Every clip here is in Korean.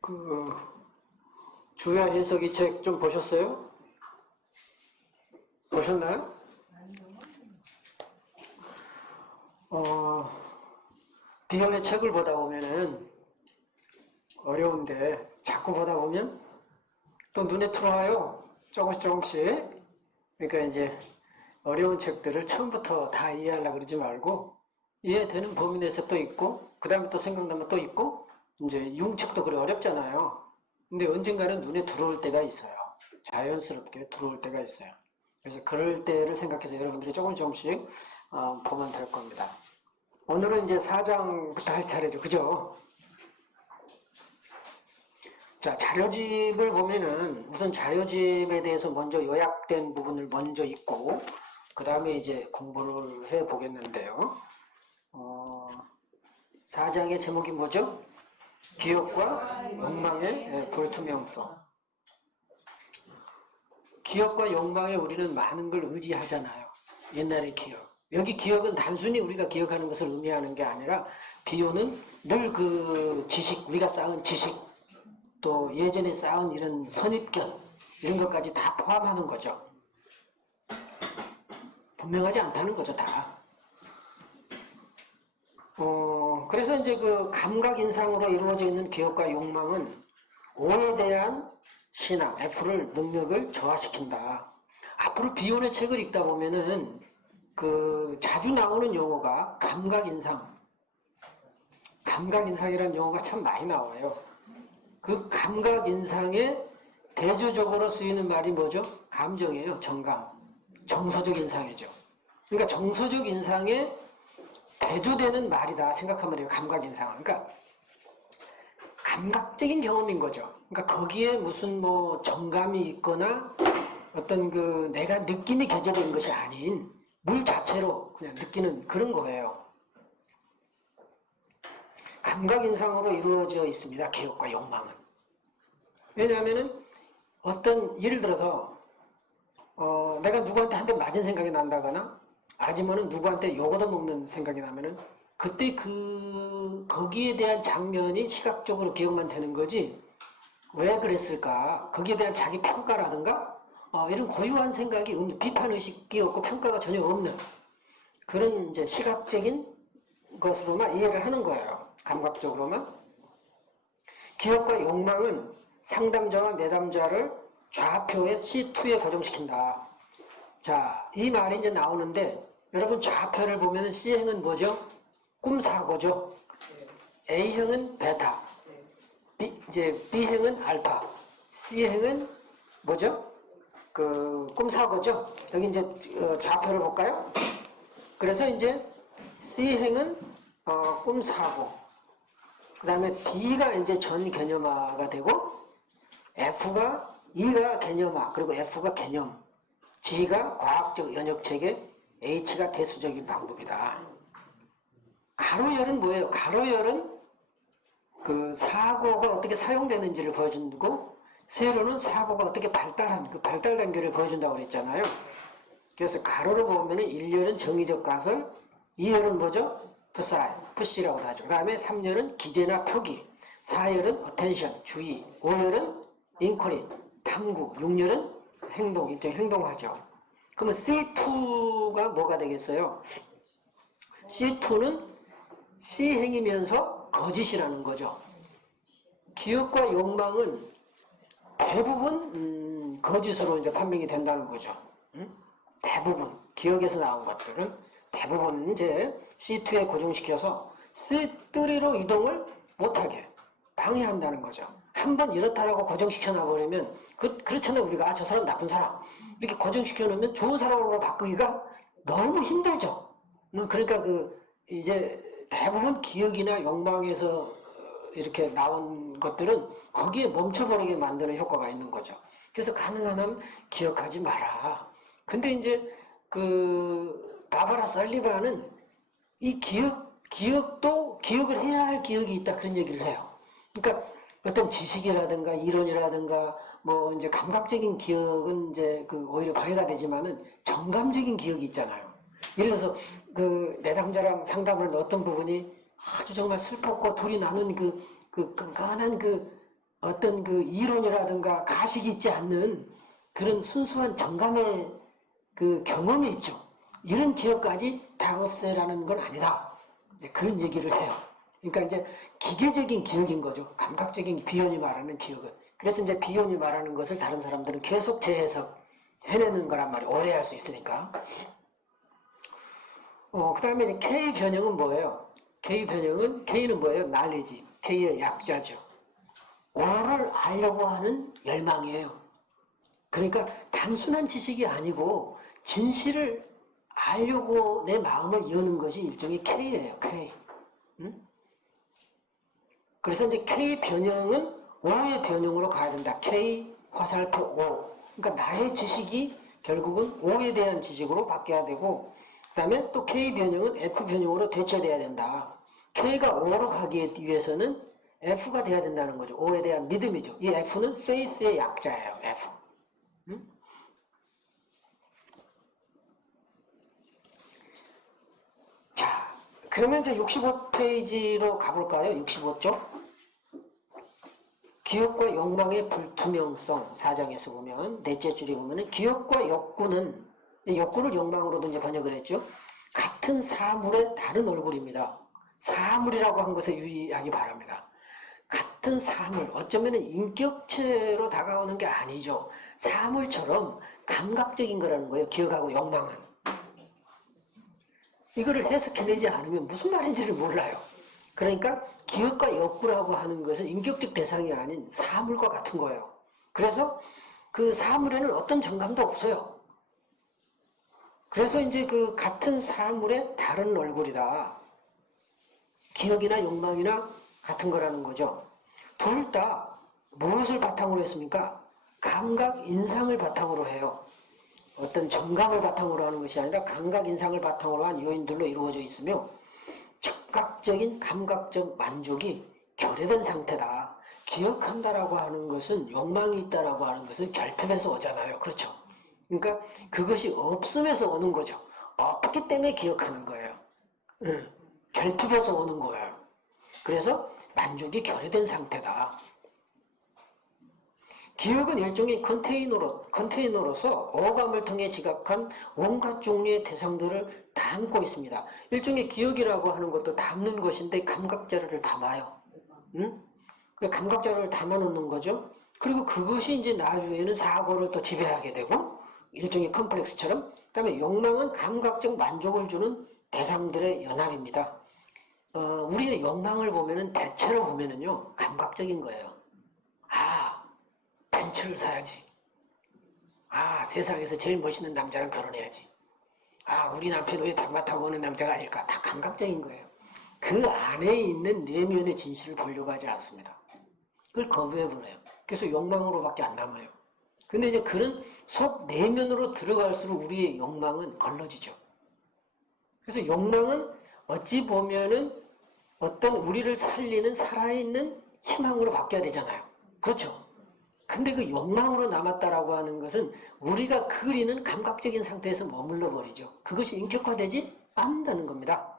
그 주야 해석이 책 좀 보셨어요? 보셨나요? 비현의 책을 보다 보면은 어려운데 자꾸 보다 보면 또 눈에 들어와요. 조금씩. 그러니까 이제 어려운 책들을 처음부터 다 이해하려고 그러지 말고 이해되는 범위 내에서 또 있고 그 다음에 또 생각나면 또 있고 이제 융책도 그래 어렵잖아요. 근데 언젠가는 눈에 들어올 때가 있어요. 자연스럽게 들어올 때가 있어요. 그래서 그럴 때를 생각해서 여러분들이 조금씩 보면 될 겁니다. 오늘은 이제 4장부터 할 차례죠. 그죠? 자, 자료집을 보면은 우선 자료집에 대해서 먼저 요약된 부분을 먼저 읽고 그 다음에 이제 공부를 해 보겠는데요. 4장의 제목이 뭐죠? 기억과 욕망의 불투명성. 기억과 욕망에 우리는 많은 걸 의지하잖아요. 옛날의 기억. 여기 기억은 단순히 우리가 기억하는 것을 의미하는 게 아니라 비유는 늘 그 지식, 우리가 쌓은 지식, 또 예전에 쌓은 이런 선입견, 이런 것까지 다 포함하는 거죠. 분명하지 않다는 거죠, 다. 그래서 이제 그 감각인상으로 이루어져 있는 기억과 욕망은 O에 대한 신앙, F를, 능력을 저하시킨다. 앞으로 비혼의 책을 읽다 보면은 그 자주 나오는 용어가 감각인상이라는 용어가 참 많이 나와요. 그 감각인상에 대조적으로 쓰이는 말이 뭐죠? 감정이에요. 정감. 정서적 인상이죠. 그러니까 정서적 인상에 대조되는 말이다 생각하면 돼요. 감각인상은. 그러니까 감각적인 경험인 거죠. 그러니까 거기에 무슨 뭐 정감이 있거나 어떤 그 내가 느낌이 개조된 것이 아닌 물 자체로 그냥 느끼는 그런 거예요. 감각인상으로 이루어져 있습니다. 기억과 욕망은. 왜냐하면은 어떤 예를 들어서 내가 누구한테 한 대 맞은 생각이 난다거나 아니면은 누구한테 욕 얻어먹는 생각이 나면은 그때 거기에 대한 장면이 시각적으로 기억만 되는 거지 왜 그랬을까? 거기에 대한 자기 평가라든가 이런 고유한 생각이 비판의식이 없고 평가가 전혀 없는 그런 이제 시각적인 것으로만 이해를 하는 거예요. 감각적으로만. 기억과 욕망은 상담자와 내담자를 좌표의 C2에 고정시킨다. 자, 이 말이 이제 나오는데 여러분 좌표를 보면 C행은 뭐죠? 꿈사고죠. A행은 베타, B행은 알파, C행은 뭐죠? 그 꿈사고죠. 여기 이제 좌표를 볼까요? 그래서 이제 C행은 꿈사고, 그 다음에 D가 이제 전 개념화가 되고 E가 개념화, 그리고 F가 개념, G가 과학적 연역체계, H가 대수적인 방법이다. 가로열은 뭐예요? 가로열은 그 사고가 어떻게 사용되는지를 보여주고 세로는 사고가 어떻게 발달한 그 발달 단계를 보여준다고 그랬잖아요. 그래서 가로로 보면은 1열은 정의적 가설, 2열은 뭐죠? 푸시라고도 하죠. 그 다음에 3열은 기재나 표기, 4열은 어텐션, 주의, 5열은 인코리, 탐구, 6열은 행동, 일종의 행동하죠. 그러면 C2가 뭐가 되겠어요? C2는 C행이면서 거짓이라는 거죠. 기억과 욕망은 대부분 거짓으로 이제 판명이 된다는 거죠. 대부분 기억에서 나온 것들은 대부분 이제 C2에 고정시켜서 C3로 이동을 못하게 방해한다는 거죠. 한번 이렇다라고 고정시켜 놔버리면 그렇잖아요. 우리가 저 사람 나쁜 사람 이렇게 고정시켜 놓으면 좋은 사람으로 바꾸기가 너무 힘들죠. 그러니까 이제 대부분 기억이나 욕망에서 이렇게 나온 것들은 거기에 멈춰버리게 만드는 효과가 있는 거죠. 그래서 가능한 한 기억하지 마라. 근데 이제 바바라 설리반은 이 기억도 기억을 해야 할 기억이 있다 그런 얘기를 해요. 그러니까 어떤 지식이라든가 이론이라든가 뭐 이제 감각적인 기억은 이제 오히려 방해가 되지만은 정감적인 기억이 있잖아요. 예를 들어서 내담자랑 상담을 넣었던 부분이 아주 정말 슬펐고 둘이 나눈 끈끈한 어떤 그 이론이라든가 가식이 있지 않는 그런 순수한 정감의 그 경험이 있죠. 이런 기억까지 다 없애라는 건 아니다. 그런 얘기를 해요. 그러니까 이제 기계적인 기억인 거죠. 감각적인 비혼이 말하는 기억은. 그래서 이제 비혼이 말하는 것을 다른 사람들은 계속 재해석 해내는 거란 말이에요. 오해할 수 있으니까. 그 다음에 K 변형은 뭐예요? K 변형은, K는 뭐예요? knowledge. K의 약자죠. 오를 알려고 하는 열망이에요. 그러니까 단순한 지식이 아니고 진실을 알려고 내 마음을 여는 것이 일종의 K예요. K. 응? 그래서 이제 K 변형은 O의 변형으로 가야 된다. K 화살표 O. 그러니까 나의 지식이 결국은 O에 대한 지식으로 바뀌어야 되고, 그 다음에 또 K 변형은 F 변형으로 대체돼야 된다. K가 O로 가기 위해서는 F가 돼야 된다는 거죠. O에 대한 믿음이죠. 이 F는 faith의 약자예요. F. 응? 자, 그러면 이제 65페이지로 가볼까요? 65쪽. 기억과 욕망의 불투명성 4장에서 보면 넷째 줄에 보면은 기억과 욕구는 욕구를 욕망으로도 이제 번역을 했죠. 같은 사물의 다른 얼굴입니다. 사물이라고 한 것에 유의하기 바랍니다. 같은 사물, 어쩌면 인격체로 다가오는 게 아니죠. 사물처럼 감각적인 거라는 거예요. 기억하고 욕망은. 이거를 해석해내지 않으면 무슨 말인지를 몰라요. 그러니까 기억과 욕구라고 하는 것은 인격적 대상이 아닌 사물과 같은 거예요. 그래서 그 사물에는 어떤 정감도 없어요. 그래서 이제 그 같은 사물의 다른 얼굴이다. 기억이나 욕망이나 같은 거라는 거죠. 둘 다 무엇을 바탕으로 했습니까? 감각, 인상을 바탕으로 해요. 어떤 정감을 바탕으로 하는 것이 아니라 감각, 인상을 바탕으로 한 요인들로 이루어져 있으며 즉각적인 감각적 만족이 결여된 상태다. 기억한다라고 하는 것은 욕망이 있다라고 하는 것은 결핍에서 오잖아요. 그렇죠? 그러니까 그것이 없음에서 오는 거죠. 없기 때문에 기억하는 거예요. 결핍에서 오는 거예요. 그래서 만족이 결여된 상태다. 기억은 일종의 컨테이너로서 오감을 통해 지각한 온갖 종류의 대상들을 담고 있습니다. 일종의 기억이라고 하는 것도 담는 것인데 감각자료를 담아요. 응? 감각자료를 담아놓는 거죠. 그리고 그것이 이제 나중에는 사고를 또 지배하게 되고 일종의 컴플렉스처럼. 그 다음에 욕망은 감각적 만족을 주는 대상들의 연합입니다. 우리의 욕망을 보면은 대체로 보면은요 감각적인 거예요. 벤츠를 사야지. 세상에서 제일 멋있는 남자랑 결혼해야지. 우리 남편 왜 백마 타고 오는 남자가 아닐까. 다 감각적인 거예요. 그 안에 있는 내면의 진실을 보려고 하지 않습니다. 그걸 거부해버려요. 그래서 욕망으로밖에 안 남아요. 근데 이제 그런 속 내면으로 들어갈수록 우리의 욕망은 걸러지죠. 그래서 욕망은 어찌 보면은 어떤 우리를 살리는 살아있는 희망으로 바뀌어야 되잖아요. 그렇죠? 근데 그 욕망으로 남았다라고 하는 것은 우리가 그리는 감각적인 상태에서 머물러 버리죠. 그것이 인격화되지 않는다는 겁니다.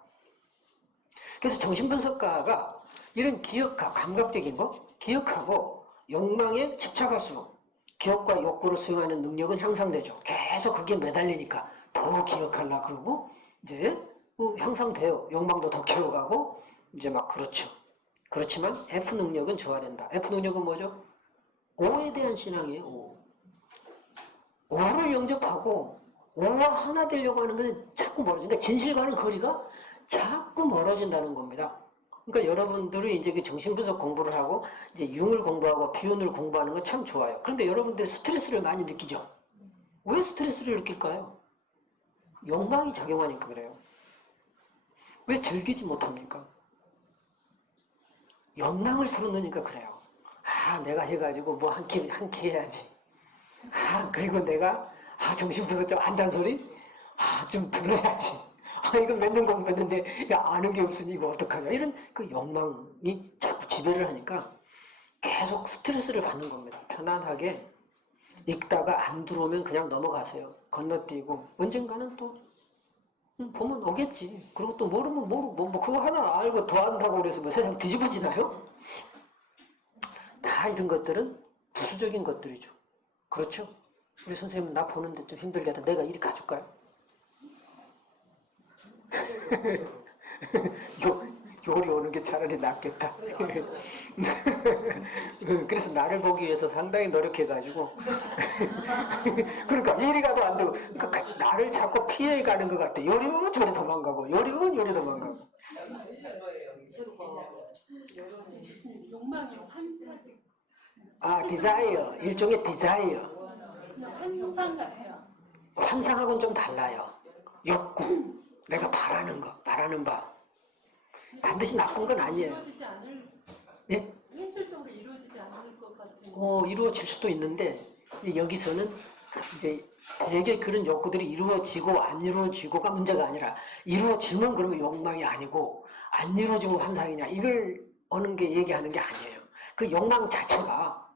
그래서 정신분석가가 이런 기억과 감각적인 거, 기억하고 욕망에 집착할수록 기억과 욕구를 수용하는 능력은 향상되죠. 계속 거기에 매달리니까 더 기억하려고 그러고 이제 향상돼요. 욕망도 더 키워가고 이제 막 그렇죠. 그렇지만 F 능력은 저하된다. F 능력은 뭐죠? O에 대한 신앙이에요. O를 영접하고 O와 하나 되려고 하는 것은 자꾸 멀어진다. 진실과는 거리가 자꾸 멀어진다는 겁니다. 그러니까 여러분들이 이제 그 정신분석 공부를 하고 이제 융을 공부하고 비운을 공부하는 건 참 좋아요. 그런데 여러분들 스트레스를 많이 느끼죠? 왜 스트레스를 느낄까요? 욕망이 작용하니까 그래요. 왜 즐기지 못합니까? 욕망을 불어넣으니까 그래요. 내가 해가지고 뭐 한 끼 해야지. 그리고 내가 정신분석 좀 안단 소리? 좀 들어야지. 이거 몇 년 공부했는데 아는 게 없으니 이거 어떡하냐. 이런 그 욕망이 자꾸 지배를 하니까 계속 스트레스를 받는 겁니다. 편안하게 읽다가 안 들어오면 그냥 넘어가세요. 건너뛰고 언젠가는 또 보면 오겠지. 그리고 또 모르면 모르고 뭐 그거 하나 알고 더 안다고 그래서 뭐 세상 뒤집어지나요? 다 이런 것들은 부수적인 것들이죠. 그렇죠? 우리 선생님 나 보는데 좀 힘들게 하다 내가 이리 가줄까요? 요리 오는 게 차라리 낫겠다. 그래서 나를 보기 위해서 상당히 노력해가지고 그러니까 이리 가도 안 되고 그러니까 나를 자꾸 피해가는 것 같아. 요리 오면 저리 도망가고 요리 오면 요리 도망가고. 욕망이 환타지. 아, 디자이어. 일종의 디자이어. 환상 같아요. 환상하고는 좀 달라요. 욕구. 내가 바라는 거, 바라는 바. 반드시 나쁜 건 아니에요. 이루어지지 않을, 예? 현실적으로 이루어지지 않을 것 같은. 이루어질 수도 있는데, 여기서는 이제 되게 그런 욕구들이 이루어지고 안 이루어지고가 문제가 아니라, 이루어지면 그러면 욕망이 아니고, 안 이루어지면 환상이냐, 이걸 어느 게 얘기하는 게 아니에요. 그 욕망 자체가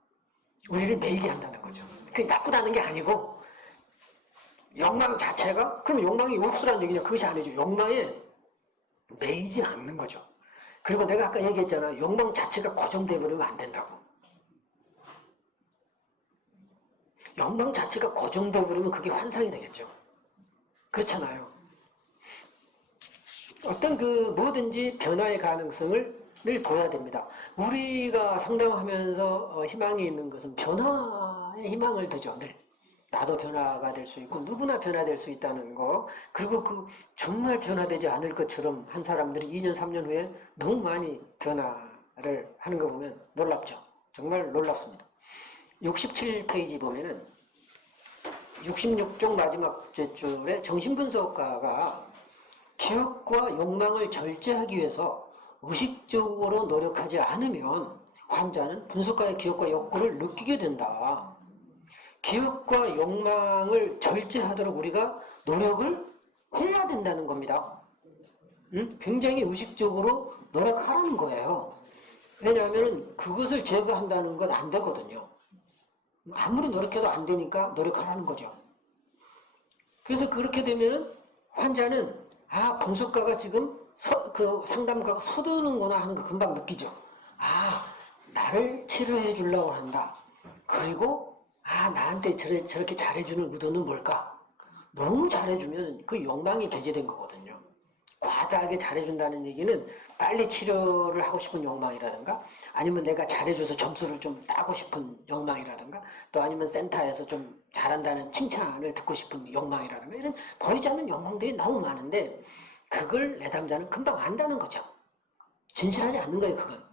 우리를 매이게 한다는 거죠. 그게 나쁘다는 게 아니고, 욕망 자체가, 그럼 욕망이 옵수라는 얘기냐, 그것이 아니죠. 욕망에 매이지 않는 거죠. 그리고 내가 아까 얘기했잖아. 욕망 자체가 고정돼 버리면 안 된다고. 욕망 자체가 고정돼 버리면 그게 환상이 되겠죠. 그렇잖아요. 어떤 그 뭐든지 변화의 가능성을 늘 둬야 됩니다. 우리가 상담하면서 희망이 있는 것은 변화의 희망을 두죠. 늘. 나도 변화가 될 수 있고 누구나 변화될 수 있다는 거. 그리고 그 정말 변화되지 않을 것처럼 한 사람들이 2년 3년 후에 너무 많이 변화를 하는 거 보면 놀랍죠. 정말 놀랍습니다. 67페이지 보면은 66쪽 마지막 줄에 정신분석가가 기억과 욕망을 절제하기 위해서 의식적으로 노력하지 않으면 환자는 분석가의 기억과 욕구를 느끼게 된다. 기억과 욕망을 절제하도록 우리가 노력을 해야 된다는 겁니다. 굉장히 의식적으로 노력하라는 거예요. 왜냐하면 그것을 제거한다는 건 안 되거든요. 아무리 노력해도 안 되니까 노력하라는 거죠. 그래서 그렇게 되면 환자는 분석가가 지금 그 상담가가 서두르는구나 하는 거 금방 느끼죠. 나를 치료해 주려고 한다. 그리고 나한테 저렇게 잘해주는 의도는 뭘까? 너무 잘해주면 그 욕망이 배제된 거거든요. 과다하게 잘해준다는 얘기는 빨리 치료를 하고 싶은 욕망이라든가 아니면 내가 잘해줘서 점수를 좀 따고 싶은 욕망이라든가 또 아니면 센터에서 좀 잘한다는 칭찬을 듣고 싶은 욕망이라든가 이런 보이지 않는 욕망들이 너무 많은데 그걸 내담자는 금방 안다는 거죠. 진실하지 않는 거예요, 그건.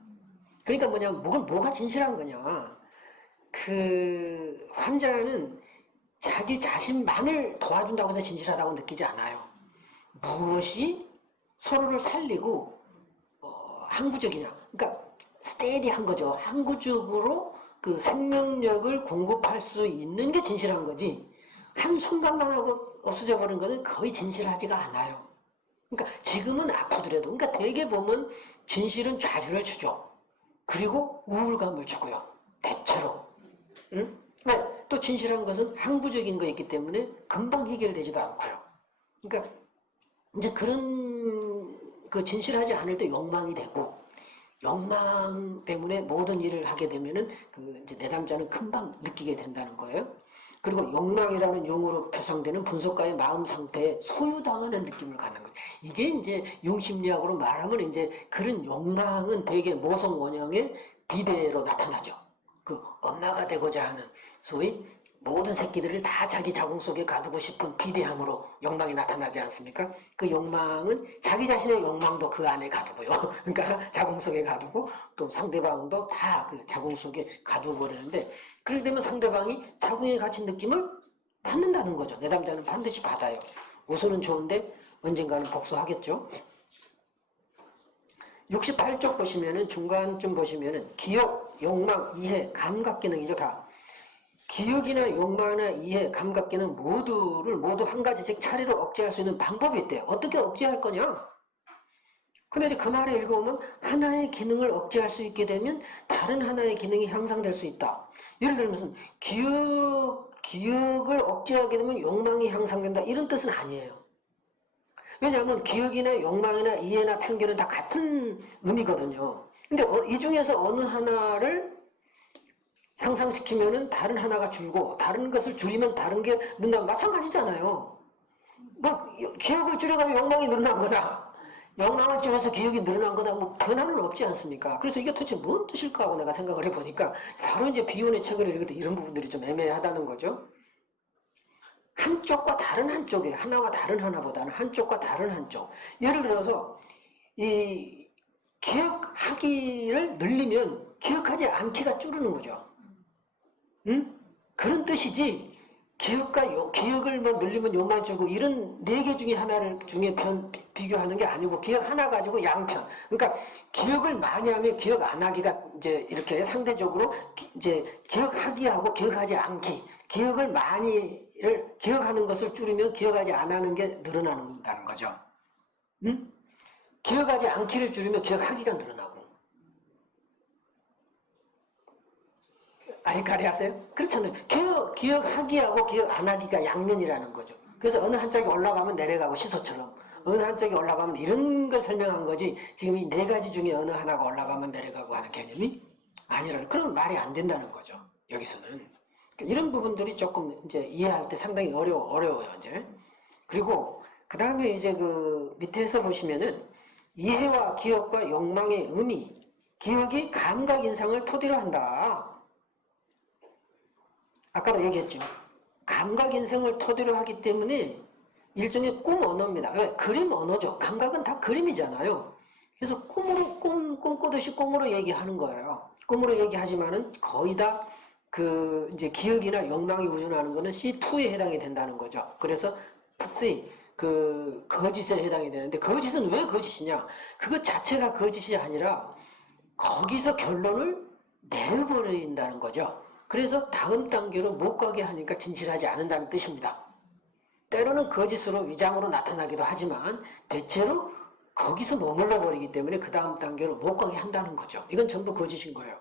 그러니까 뭐가 진실한 거냐. 그 환자는 자기 자신만을 도와준다고 해서 진실하다고 느끼지 않아요. 무엇이 서로를 살리고 항구적이냐. 그러니까 스테디한 거죠. 항구적으로 그 생명력을 공급할 수 있는 게 진실한 거지. 한순간만 하고 없어져 버린 거는 거의 진실하지가 않아요. 그러니까 지금은 아프더라도 그러니까 대개 보면 진실은 좌절을 주죠. 그리고 우울감을 주고요. 대체로. 또 진실한 것은 항구적인 거있기 때문에 금방 해결되지도 않고요. 그러니까 이제 그런 그 진실하지 않을 때 욕망이 되고 욕망 때문에 모든 일을 하게 되면은 그 이제 내담자는 금방 느끼게 된다는 거예요. 그리고 욕망이라는 용어로 표상되는 분석가의 마음 상태에 소유당하는 느낌을 갖는 거예요. 이게 이제 융심리학으로 말하면 이제 그런 욕망은 대개 모성 원형의 비대로 나타나죠. 그 엄마가 되고자 하는 소위 모든 새끼들을 다 자기 자궁 속에 가두고 싶은 비대함으로 욕망이 나타나지 않습니까? 그 욕망은 자기 자신의 욕망도 그 안에 가두고요. 그러니까 자궁 속에 가두고 또 상대방도 다 그 자궁 속에 가두어 버리는데 그렇게 되면 상대방이 자궁에 갇힌 느낌을 받는다는 거죠. 내담자는 반드시 받아요. 우선은 좋은데 언젠가는 복수하겠죠. 68쪽 보시면은 중간쯤 보시면은 기억, 욕망, 이해, 감각 기능이죠. 다. 기억이나 욕망이나 이해, 감각 기능 모두 한 가지씩 차례로 억제할 수 있는 방법이 있대요. 어떻게 억제할 거냐? 근데 이제 그 말을 읽어보면 하나의 기능을 억제할 수 있게 되면 다른 하나의 기능이 향상될 수 있다. 예를 들면 기억을 억제하게 되면 욕망이 향상된다. 이런 뜻은 아니에요. 왜냐하면 기억이나 욕망이나 이해나 편견은 다 같은 의미거든요. 근데 이 중에서 어느 하나를 향상시키면은 다른 하나가 줄고 다른 것을 줄이면 다른 게 는다. 마찬가지잖아요. 뭐 기억을 줄여가지고 욕망이 늘어난 거다. 욕망을 줄여서 기억이 늘어난 거다. 뭐 변화는 없지 않습니까? 그래서 이게 도대체 뭔 뜻일까 하고 내가 생각을 해보니까 바로 이제 비혼의 책을 읽을 때 이런 부분들이 좀 애매하다는 거죠. 한쪽과 다른 한쪽에 하나와 다른 하나보다는 한쪽과 다른 한쪽. 예를 들어서 이 기억하기를 늘리면 기억하지 않기가 줄는 거죠. 응? 그런 뜻이지. 기억을 뭐 늘리면 요만 줄고 이런 네 개 중에 하나를 중에 비교하는 게 아니고 기억 하나 가지고 양편. 그러니까 기억을 많이 하면 기억 안 하기가 이제 이렇게 상대적으로 이제 기억하기하고 기억하지 않기. 기억을 많이를 기억하는 것을 줄이면 기억하지 안 하는 게 늘어난다는 거죠. 응? 기억하지 않기를 줄이면 기억하기가 늘어나고. 아리까리 하세요? 그렇잖아요. 기억하기하고 기억 안 하기가 양면이라는 거죠. 그래서 어느 한쪽이 올라가면 내려가고 시소처럼 어느 한쪽이 올라가면 이런 걸 설명한 거지 지금 이 네 가지 중에 어느 하나가 올라가면 내려가고 하는 개념이 아니라는 그런 말이 안 된다는 거죠. 여기서는. 이런 부분들이 조금 이제 이해할 때 상당히 어려워요, 이제. 그리고 그 다음에 이제 그 밑에서 보시면은 이해와 기억과 욕망의 의미, 기억이 감각 인상을 토대로 한다. 아까도 얘기했죠. 감각 인상을 토대로 하기 때문에 일종의 꿈 언어입니다. 왜? 그림 언어죠. 감각은 다 그림이잖아요. 그래서 꿈꾸듯이 꿈으로 얘기하는 거예요. 꿈으로 얘기하지만은 거의 다 그 이제 기억이나 욕망이 우선하는 거는 C2에 해당이 된다는 거죠. 그래서 C, 그 거짓에 해당이 되는데 거짓은 왜 거짓이냐? 그것 자체가 거짓이 아니라 거기서 결론을 내려버린다는 거죠. 그래서 다음 단계로 못 가게 하니까 진실하지 않는다는 뜻입니다. 때로는 거짓으로 위장으로 나타나기도 하지만 대체로 거기서 머물러 버리기 때문에 그 다음 단계로 못 가게 한다는 거죠. 이건 전부 거짓인 거예요.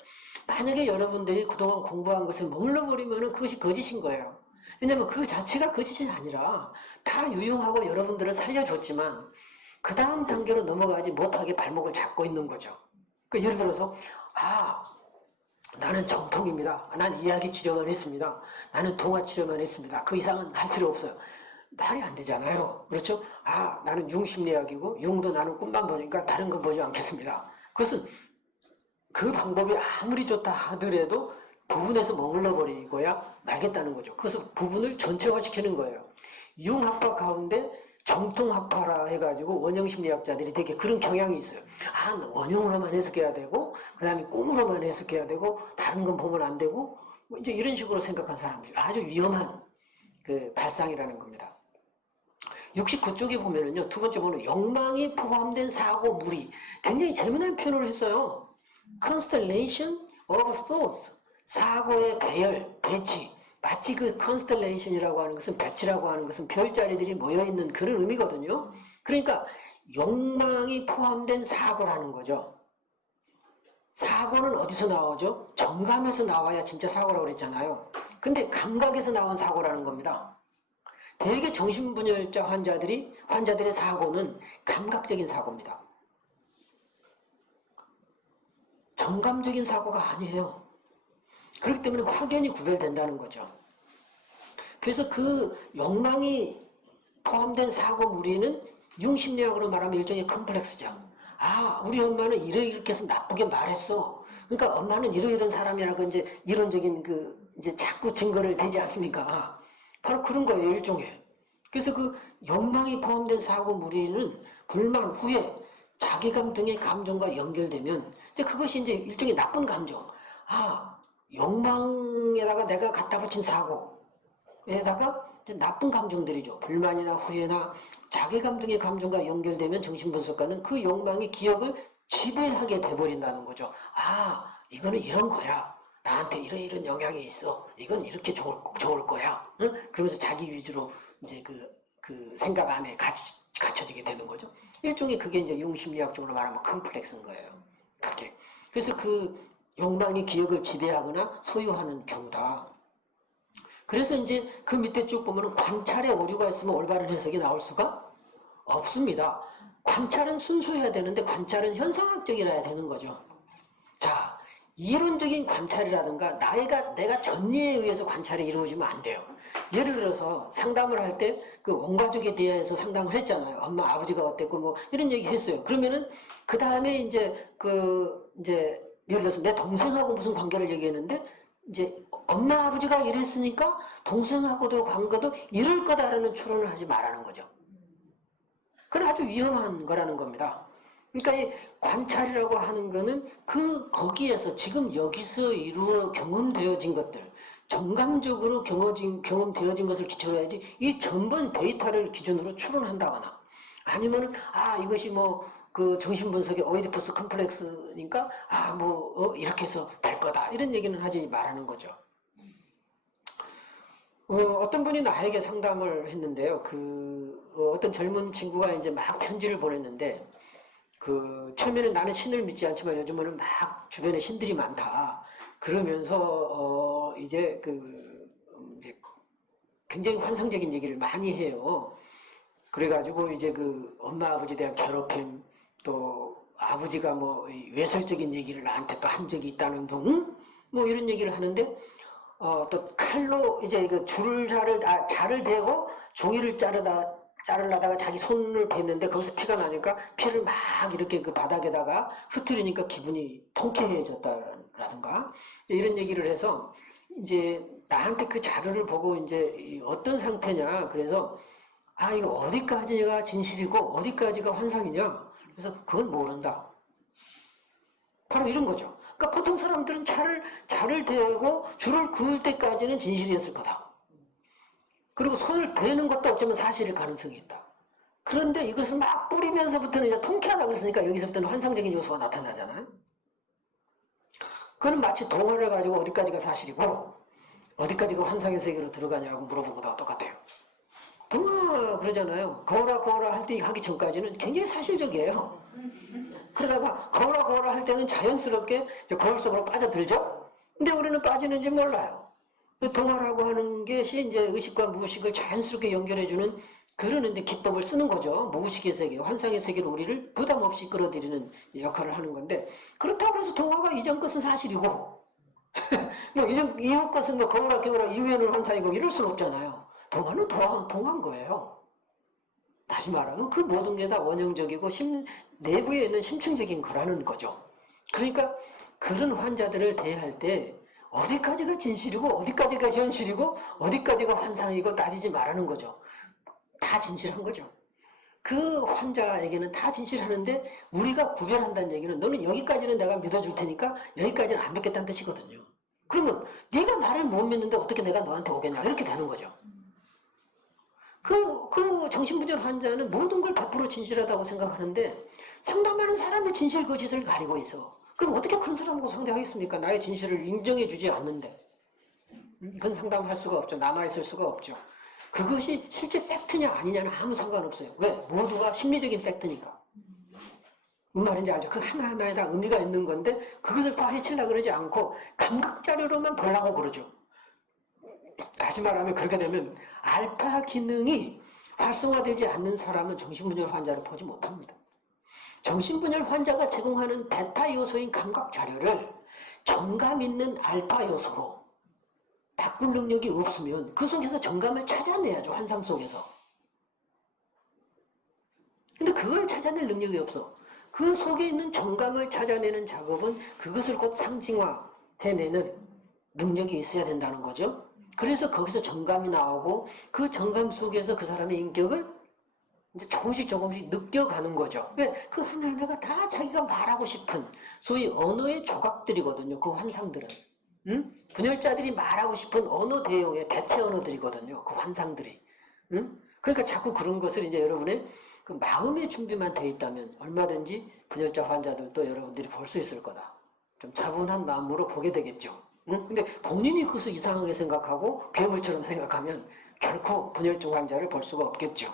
만약에 여러분들이 그동안 공부한 것을 머물러 버리면 그것이 거짓인 거예요. 왜냐하면 그 자체가 거짓이 아니라 다 유용하고 여러분들을 살려줬지만 그 다음 단계로 넘어가지 못하게 발목을 잡고 있는 거죠. 그 예를 들어서 나는 정통입니다. 난 이야기 치료만 했습니다. 나는 동화 치료만 했습니다. 그 이상은 할 필요 없어요. 말이 안 되잖아요. 그렇죠? 나는 융심리학이고 융도 나는 꿈만 보니까 다른 거 보지 않겠습니다. 그것은 그 방법이 아무리 좋다 하더라도 부분에서 머물러 버리고야 말겠다는 거죠. 그래서 부분을 전체화시키는 거예요. 융학파 가운데 정통학파라 해가지고 원형심리학자들이 되게 그런 경향이 있어요. 원형으로만 해석해야 되고 그 다음에 꿈으로만 해석해야 되고 다른 건 보면 안 되고 뭐 이제 이런 식으로 생각한 사람들이 아주 위험한 그 발상이라는 겁니다. 69쪽에 보면은요, 두 번째 보면 욕망이 포함된 사고 무리. 굉장히 재미난 표현을 했어요. Constellation of thoughts. 사고의 배열, 배치. 마치 그 constellation이라고 하는 것은 배치라고 하는 것은 별자리들이 모여있는 그런 의미거든요. 그러니까 욕망이 포함된 사고라는 거죠. 사고는 어디서 나오죠? 정감에서 나와야 진짜 사고라고 그랬잖아요. 근데 감각에서 나온 사고라는 겁니다. 대개 정신분열자 환자들의 사고는 감각적인 사고입니다. 정감적인 사고가 아니에요. 그렇기 때문에 확연히 구별된다는 거죠. 그래서 그 욕망이 포함된 사고 무리는 융심리학으로 말하면 일종의 컴플렉스죠. 우리 엄마는 이렇게 해서 나쁘게 말했어. 그러니까 엄마는 이런 사람이라고 이제 이론적인 이제 자꾸 증거를 대지 않습니까? 바로 그런 거예요, 일종의. 그래서 그 욕망이 포함된 사고 무리는 불만, 후회, 자괴감 등의 감정과 연결되면 이제 그것이 이제 일종의 나쁜 감정. 욕망에다가 내가 갖다 붙인 사고에다가 이제 나쁜 감정들이죠. 불만이나 후회나 자괴감 등의 감정과 연결되면 정신분석가는 그 욕망이 기억을 지배하게 돼버린다는 거죠. 이거는 이런 거야. 나한테 이런 영향이 있어. 이건 이렇게 좋을 거야. 응? 그러면서 자기 위주로 이제 그 생각 안에 갖춰지게 되는 거죠. 일종의 그게 이제 융심리학적으로 말하면 컴플렉스인 거예요. 그게. 그래서 그 욕망이 기억을 지배하거나 소유하는 경우다. 그래서 이제 그 밑에 쭉 보면 관찰에 오류가 있으면 올바른 해석이 나올 수가 없습니다. 관찰은 순수해야 되는데 관찰은 현상학적이라야 되는 거죠. 자, 이론적인 관찰이라든가 내가 전례에 의해서 관찰이 이루어지면 안 돼요. 예를 들어서 상담을 할 때 그 원가족에 대해서 상담을 했잖아요. 엄마, 아버지가 어땠고 뭐 이런 얘기 했어요. 그러면은 그 다음에 이제 예를 들어서 내 동생하고 무슨 관계를 얘기했는데 이제 엄마, 아버지가 이랬으니까 동생하고도 관계도 이럴 거다라는 추론을 하지 말라는 거죠. 그건 아주 위험한 거라는 겁니다. 그러니까 이 관찰이라고 하는 거는 거기에서 지금 여기서 경험되어진 것들, 정감적으로 경험되어진 것을 기초로 해야지 이 전번 데이터를 기준으로 추론한다거나 아니면은 이것이 뭐 그 정신분석의 오이디푸스 컴플렉스니까 이렇게 해서 될 거다 이런 얘기는 하지 말라는 거죠. 어떤 분이 나에게 상담을 했는데요. 어떤 젊은 친구가 이제 막 편지를 보냈는데 처음에는 나는 신을 믿지 않지만 요즘은 막 주변에 신들이 많다. 그러면서 이제 굉장히 환상적인 얘기를 많이 해요. 그래가지고 이제 엄마 아버지에 대한 괴롭힘, 또 아버지가 뭐 외설적인 얘기를 나한테 또 한 적이 있다는 등 뭐 이런 얘기를 하는데 또 칼로 이제 자를 대고 종이를 자르려다가 자기 손을 댔는데 거기서 피가 나니까 피를 막 이렇게 그 바닥에다가 흩트리니까 기분이 통쾌해졌다라든가 이런 얘기를 해서 이제 나한테 그 자료를 보고 이제 어떤 상태냐 그래서 이거 어디까지가 진실이고 어디까지가 환상이냐 그래서 그건 모른다. 바로 이런 거죠. 그러니까 보통 사람들은 자를 대고 줄을 그을 때까지는 진실이었을 거다. 그리고 손을 대는 것도 어쩌면 사실일 가능성이 있다. 그런데 이것을 막 뿌리면서부터는 이제 통쾌하다고 했으니까 여기서부터는 환상적인 요소가 나타나잖아요. 그건 마치 동화를 가지고 어디까지가 사실이고 어디까지가 환상의 세계로 들어가냐고 물어본 거랑 똑같아요. 동화 그러잖아요. 거울아 하기 전까지는 굉장히 사실적이에요. 그러다가 거울아 할 때는 자연스럽게 거울 속으로 빠져들죠. 근데 우리는 빠지는지 몰라요. 동화라고 하는 것이 이제 의식과 무의식을 자연스럽게 연결해주는 그런 이제 기법을 쓰는 거죠. 무의식의 세계, 환상의 세계로 우리를 부담 없이 끌어들이는 역할을 하는 건데 그렇다고 해서 동화가 이전 것은 사실이고 뭐 이후 것은 뭐 거울아 이후에는 환상이고 이럴 수는 없잖아요. 동화는 동화인 거예요. 다시 말하면 그 모든 게 다 원형적이고 내부에 있는 심층적인 거라는 거죠. 그러니까 그런 환자들을 대할 때 어디까지가 진실이고 어디까지가 현실이고 어디까지가 환상이고 따지지 말라는 거죠. 다 진실한 거죠. 그 환자에게는 다 진실하는데 우리가 구별한다는 얘기는 너는 여기까지는 내가 믿어줄 테니까 여기까지는 안 믿겠다는 뜻이거든요. 그러면 네가 나를 못 믿는데 어떻게 내가 너한테 오겠냐 이렇게 되는 거죠. 그 정신분열 환자는 모든 걸 100% 진실하다고 생각하는데 상담하는 사람의 진실 거짓을 가리고 있어. 그럼 어떻게 큰 사람하고 상대하겠습니까? 나의 진실을 인정해 주지 않는데. 이건 상담할 수가 없죠. 남아있을 수가 없죠. 그것이 실제 팩트냐 아니냐는 아무 상관없어요. 왜? 모두가 심리적인 팩트니까. 무슨 말인지 알죠? 그 하나하나에 다 의미가 있는 건데 그것을 파헤치려고 그러지 않고 감각자료로만 보려고 그러죠. 다시 말하면 그렇게 되면 알파 기능이 활성화되지 않는 사람은 정신분열 환자를 보지 못합니다. 정신분열 환자가 제공하는 베타 요소인 감각 자료를 정감 있는 알파 요소로 바꿀 능력이 없으면 그 속에서 정감을 찾아내야죠. 환상 속에서. 근데 그걸 찾아낼 능력이 없어. 그 속에 있는 정감을 찾아내는 작업은 그것을 곧 상징화해내는 능력이 있어야 된다는 거죠. 그래서 거기서 정감이 나오고 그 정감 속에서 그 사람의 인격을 이제 조금씩 느껴가는 거죠. 왜? 그 하나하나가 다 자기가 말하고 싶은 소위 언어의 조각들이거든요. 그 환상들은. 분열자들이 말하고 싶은 언어 대용의 대체 언어들이거든요. 그 환상들이. 그러니까 자꾸 그런 것을 이제 여러분의 그 마음의 준비만 돼 있다면 얼마든지 분열자 환자들도 여러분들이 볼 수 있을 거다. 좀 차분한 마음으로 보게 되겠죠. 근데 본인이 그것을 이상하게 생각하고 괴물처럼 생각하면 결코 분열증 환자를 볼 수가 없겠죠.